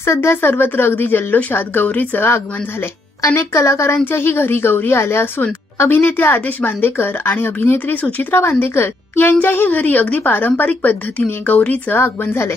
सध्या सर्वत्र अगदी जल्लोषात गौरीचं आगमन झालंय। अनेक कलाकारांच्याही घरी गौरी आल्या असून अभिनेते आदेश बांदेकर आणि अभिनेत्री सुचित्रा बांदेकर यांच्याही घरी अगदी पारंपरिक पद्धतीने गौरीचं आगमन झालंय।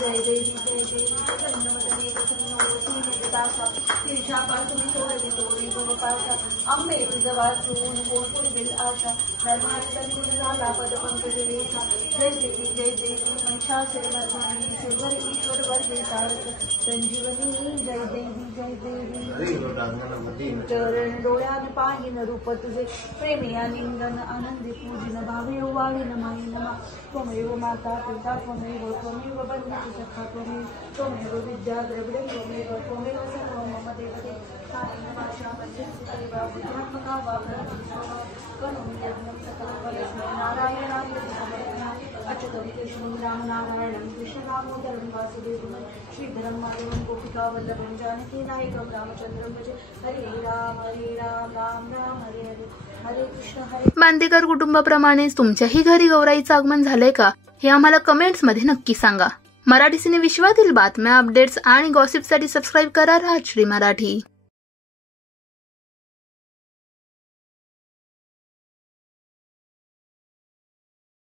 जय देवी जय देवी जगन्नवदने प्रसन्नवतीनिदासा तिरछापासुनी सोडवी तोरी गोपाशा अंबे तुझं वाचून कोण दिल आशा धर्मार्थ झाला पद पंकज रेखा जय देवी महिषासुरमर्दिनी सुरवर ईश्वर वर्गे तारक संजीवनी जय देवी चरण डोळ्यात पाहिन रूप तुझे प्रेमी आलिंगन आनंदी पूजन भावे वाळी नमाई नमा त्वमेव माता पिता त्वमेव बंधु सखा त्वमेव विद्या द्रविडं त्वमेव सर्वं मम देवते भाषा पंचस्थिता बुद्ध्यात्मका नारायणाय अच्युतं कृष्णं राम नारायणं कृष्ण दामोदरं वासुदेवं श्रीधरं माधवं गोपिका वल्लभं जानकी नायकं रामचंद्रं भजे हरे राम राम राम हरे हरे हरे कृष्ण हरे। बांदेकर कुटुंबाप्रमाणेच तुमच्याही घरी गौराईचं आगमन झालंय का हे आम्हाला कमेंट्स मध्ये नक्की सांगा। मराठी सिने विश्वातील बातम्या, अपडेट्स आणि गॉसिपसाठी सबस्क्राईब करा राजश्री मराठी।